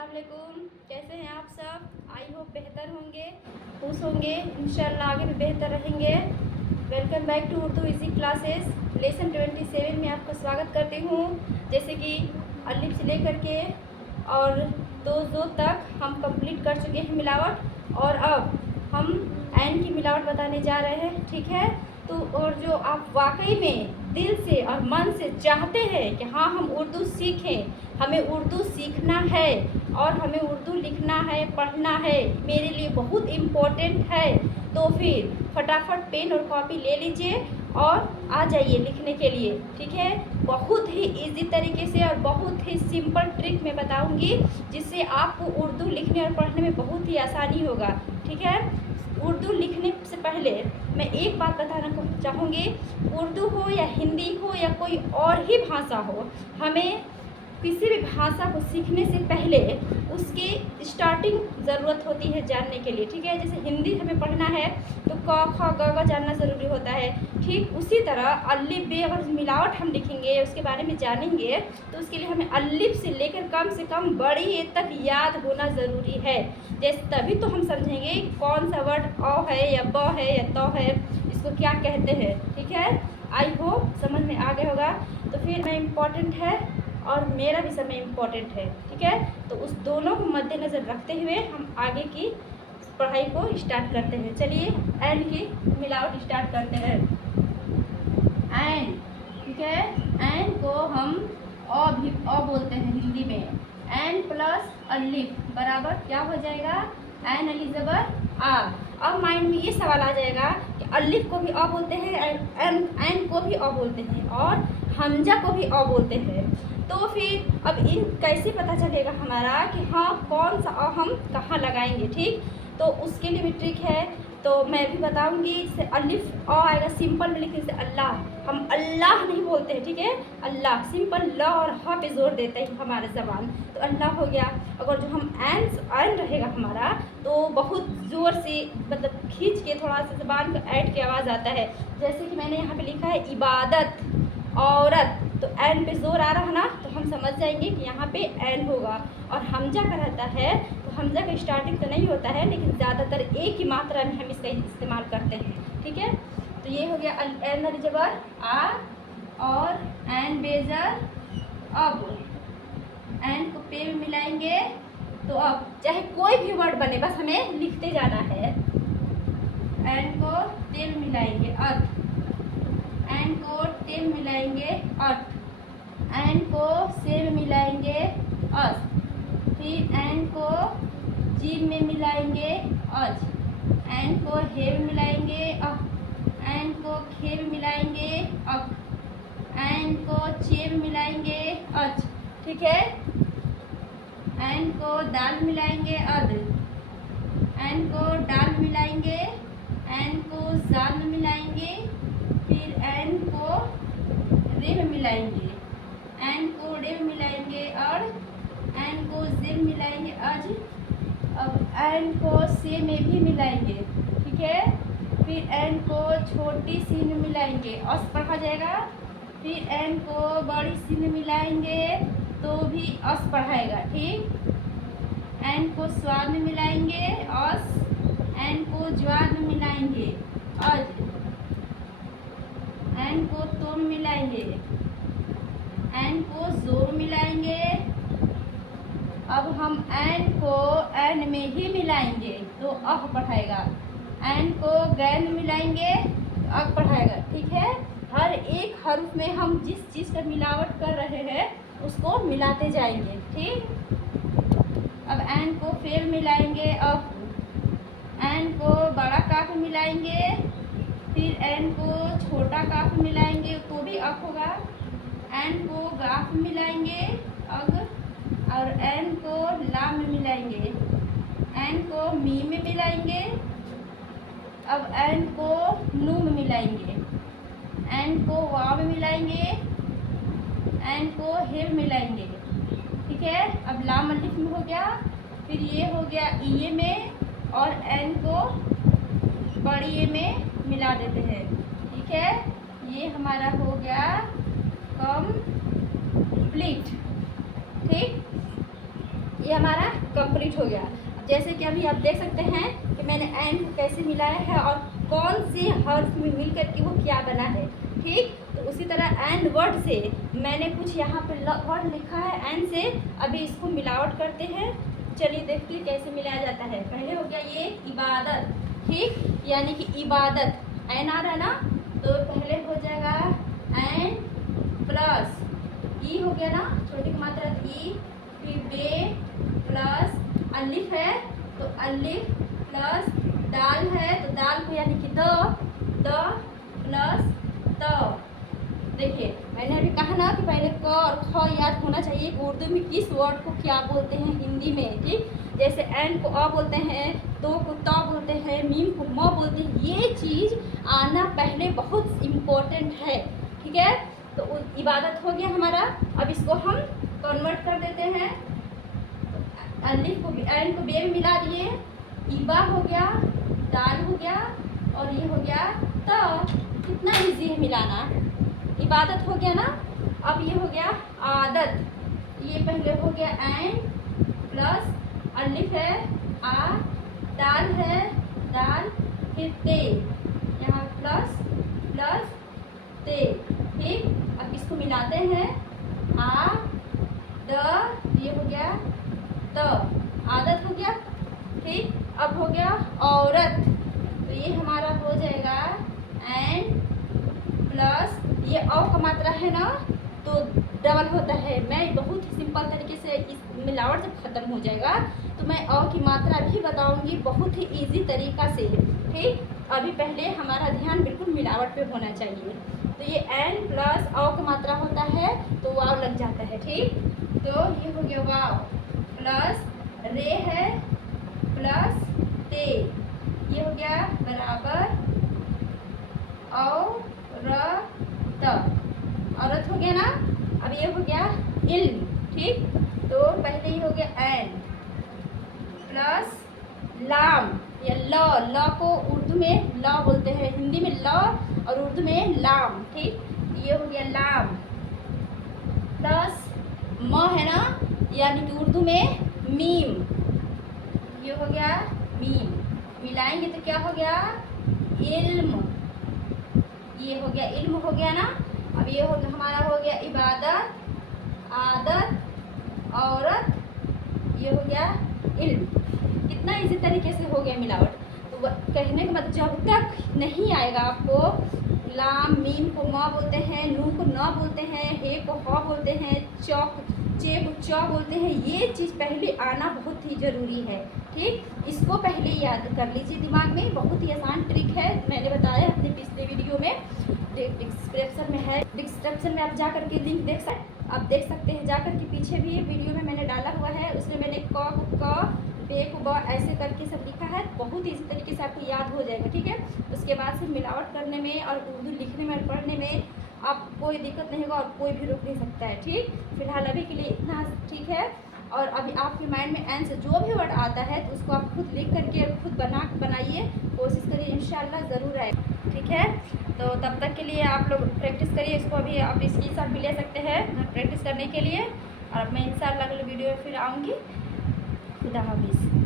अस्सलामुअलैकुम, कैसे हैं आप सब। आई होप बेहतर होंगे, खुश होंगे, इंशाल्लाह आगे भी बेहतर रहेंगे। Welcome back to Urdu easy classes. Lesson 27 में आपका स्वागत करती हूँ। जैसे कि अलिफ से लेकर के और दो तक हम कंप्लीट कर चुके हैं मिलावट, और अब हम ऐन की मिलावट बताने जा रहे हैं। ठीक है, तो और जो आप वाकई में दिल से और मन से चाहते हैं कि हाँ हम उर्दू सीखें, हमें उर्दू सीखना है और हमें उर्दू लिखना है, पढ़ना है, मेरे लिए बहुत इम्पोर्टेंट है, तो फिर फटाफट पेन और कॉपी ले लीजिए और आ जाइए लिखने के लिए। ठीक है, बहुत ही इजी तरीके से और बहुत ही सिंपल ट्रिक मैं बताऊंगी, जिससे आपको उर्दू लिखने और पढ़ने में बहुत ही आसानी होगा। ठीक है, उर्दू लिखने से पहले मैं एक बात बताना चाहूँगी, उर्दू हो या हिंदी हो या कोई और ही भाषा हो, हमें किसी भी भाषा को सीखने से पहले उसकी स्टार्टिंग ज़रूरत होती है जानने के लिए। ठीक है, जैसे हिंदी हमें पढ़ना है तो क ख ग जानना ज़रूरी होता है। ठीक उसी तरह अलिफ बे अगर मिलावट हम लिखेंगे, उसके बारे में जानेंगे, तो उसके लिए हमें अलिफ से लेकर कम से कम बड़ी ए तक याद होना ज़रूरी है। जैसे तभी तो हम समझेंगे कौन सा वर्ड अ है या ब है या त है, इसको क्या कहते हैं। ठीक है, आई होप समझ में आ गया होगा। तो फिर मैं इम्पॉर्टेंट है और मेरा भी समय इम्पोर्टेंट है। ठीक है, तो उस दोनों को मद्देनज़र रखते हुए हम आगे की पढ़ाई को स्टार्ट करते हैं। चलिए एन की मिलावट स्टार्ट करते हैं। एन, ठीक है, एन को हम अ बोलते हैं हिंदी में। एन प्लस अलिफ बराबर क्या हो जाएगा, एन अली ज़बर आ। अब माइंड में ये सवाल आ जाएगा कि अलिफ को भी अ बोलते हैं, एन को भी अ बोलते हैं और हमजा को भी अ बोलते हैं। तो फिर अब इन कैसे पता चलेगा हमारा कि हाँ कौन सा अ हम कहाँ लगाएंगे। ठीक, तो उसके लिए भी ट्रिक है, तो मैं भी बताऊंगी। जैसे अलिफ अ आएगा सिंपल में लिखने से अल्लाह, हम अल्लाह नहीं बोलते हैं। ठीक है, अल्लाह सिंपल ल और ह पे जोर देते हैं हमारे ज़बान, तो अल्लाह हो गया। अगर जो हम एन रहेगा हमारा, तो बहुत ज़ोर से मतलब खींच के थोड़ा सा ज़बान को ऐड की आवाज़ आता है। जैसे कि मैंने यहाँ पे लिखा है इबादत, औरत, तो एन पे जोर आ रहा है ना, तो हम समझ जाएंगे कि यहाँ पे एन होगा। और हमजा का रहता है तो हमजा का स्टार्टिंग तो नहीं होता है, लेकिन ज़्यादातर एक ही मात्रा में हम इसका इस्तेमाल करते हैं। ठीक है, तो ये हो गया एन अली ज़बर आ और एन बेज़र अब। एन को पे में मिलाएंगे तो अब चाहे कोई भी वर्ड बने, बस हमें लिखते जाना है। एन को ते में मिलाएंगे अर्थ, एन को टे में मिलाएंगे अर्थ, एन को से में मिलाएंगे अस, फिर एन को जीम में मिलाएंगे अज, एन को हे में मिलाएंगे अक, एन को खे में मिलाएंगे अक, एन को चे में मिलाएंगे अच। ठीक है, एन को दाल में मिलाएंगे अद, एन को डाल में मिलाएंगे, एन को जाल में मिलाएंगे, फिर एन को रे में मिलाएंगे, एन को रे में मिलाएंगे और एन को जे में मिलाएंगे अज। अब एन को से में भी मिलाएंगे। ठीक है, फिर एन को छोटी सी में मिलाएंगे, अस पढ़ा जाएगा। फिर एन को बड़ी सी में मिलाएंगे तो भी अस पढ़ाएगा। ठीक, एन को स्वाद में मिलाएंगे अस, एन को ज्वाद में मिलाएंगे अज, एन को तो मिलाएंगे, एन को जोर मिलाएंगे। अब हम एन को एन में ही मिलाएंगे तो अह पढ़ाएगा, एन को गैन में मिलाएंगे तो अग पढ़ाएगा। ठीक है, हर एक हर्फ में हम जिस चीज़ का मिलावट कर रहे हैं उसको मिलाते जाएंगे। ठीक, अब एन को फेल मिलाएंगे अफ, एन को बड़ा काफ मिलाएंगे, फिर एन को छोटा काफ मिलाएंगे तो भी अफ होगा, एन को गाफ मिलाएंगे अग, और एन को लाम में मिलाएंगे, एन को मी में मिलाएंगे। अब एन को नू में मिलाएंगे, एन को वाव में मिलाएंगे, एन को हे में मिलाएंगे। ठीक है, अब लाम अलिफ में हो गया, फिर ये हो गया ई में, और एन को बड़ी ए में मिला देते हैं। ठीक है, ये हमारा हो गया कंप्लीट। ठीक, ये हमारा कंप्लीट हो गया। जैसे कि अभी आप देख सकते हैं कि मैंने एंड को कैसे मिलाया है और कौन से हर्फ में मिल कर के वो क्या बना है। ठीक, तो उसी तरह एंड वर्ड से मैंने कुछ यहाँ पे वर्ड लिखा है एंड से, अभी इसको मिलावट करते हैं। चलिए देखते हैं कैसे मिलाया जाता है। पहले हो गया ये इबादत, ठीक, यानी कि इबादत, एन आ रहा है ना, तो पहले हो जाएगा एंड प्लस ई हो गया ना, छोटी की मात्रा ई, फिर बे प्लस अलिफ है तो अलिफ प्लस दाल है तो दाल को यानी कि द प्लस त। देखिए मैंने अभी कहा ना कि पहले क और ख याद होना चाहिए कि उर्दू में किस वर्ड को क्या बोलते हैं हिंदी में। ठीक, जैसे एन को अ बोलते हैं, तो को त बोलते हैं, मीम को म बोलते हैं। ये चीज़ आना पहले बहुत इम्पोर्टेंट है। ठीक है, तो इबादत हो गया हमारा। अब इसको हम कन्वर्ट कर देते हैं। अलिफ को एन को बे में मिला दिए, इबा हो गया, दाल हो गया और ये हो गया त। कितना इजी है मिलाना। इबादत हो गया ना। अब ये हो गया आदत। ये पहले हो गया एन प्लस अलिफ है आ, दाल है दाल, फिर ते, यहाँ प्लस प्लस ते। ठीक, अब इसको मिलाते हैं आ द, ये हो गया त, आदत हो गया। ठीक, अब हो गया औरत, तो ये हमारा हो जाएगा एंड प्लस ये औ का मात्रा है ना तो डबल होता है। मैं बहुत ही सिंपल तरीके से इस मिलावट जब ख़त्म हो जाएगा तो मैं औ की मात्रा भी बताऊंगी बहुत ही इजी तरीका से। ठीक, अभी पहले हमारा ध्यान बिल्कुल मिलावट पे होना चाहिए। तो ये एन प्लस औ का मात्रा होता है तो वाव लग जाता है। ठीक, तो ये हो गया वाव प्लस रे है प्लस ते, ये हो गया बराबर औरत हो गया ना। अब ये हो गया इल्म। ठीक, तो पहले ही हो गया एन प्लस लाम या ल को उर्दू में ल बोलते हैं, हिंदी में ल और उर्दू में लाम। ठीक, ये हो गया लाम प्लस म है ना, यानी कि उर्दू में मीम, ये हो गया मीम। मिलाएंगे तो क्या हो गया इल्म, ये हो गया इल्म हो गया ना। अब ये हो गया हमारा हो गया इबादत, आदत, औरत, ये हो गया इल्म। कितना इजी तरीके से हो गया मिलावट। तो कहने का मतलब जब तक नहीं आएगा आपको, लाम मीम को म बोलते हैं, नू को न बोलते हैं, हे को ह बोलते हैं, चौक चे को च बोलते हैं, ये चीज़ पहले आना बहुत ही ज़रूरी है। ठीक, इसको पहले याद कर लीजिए दिमाग में। बहुत ही आसान ट्रिक है, मैंने बताया अपने पिछले वीडियो में, डिस्क्रिप्शन में है, डिस्क्रिप्शन में आप जा करके लिंक देख सकते हैं जा करके। पीछे भी वीडियो में मैंने डाला हुआ है, उसमें मैंने क पे को ब ऐसे करके सब लिखा है। बहुत इसी तरीके से आपको याद हो जाएगा। ठीक है, उसके बाद से मिलावट करने में और उर्दू लिखने में और पढ़ने में आप कोई दिक्कत नहीं होगा और कोई भी रोक नहीं सकता है। ठीक, फिलहाल अभी के लिए इतना ठीक है। और अभी आपके माइंड में एन से जो भी वर्ड आता है तो उसको आप खुद लिख करके खुद बनाइए, कोशिश करिए, इंशाल्लाह ज़रूर आए। ठीक है, तो तब तक के लिए आप लोग प्रैक्टिस करिए। इसको अभी आप इसकी साथ भी ले सकते हैं प्रैक्टिस करने के लिए। और मैं इंशाल्लाह अगले वीडियो में फिर आऊँगी। खुदा हाफिज़।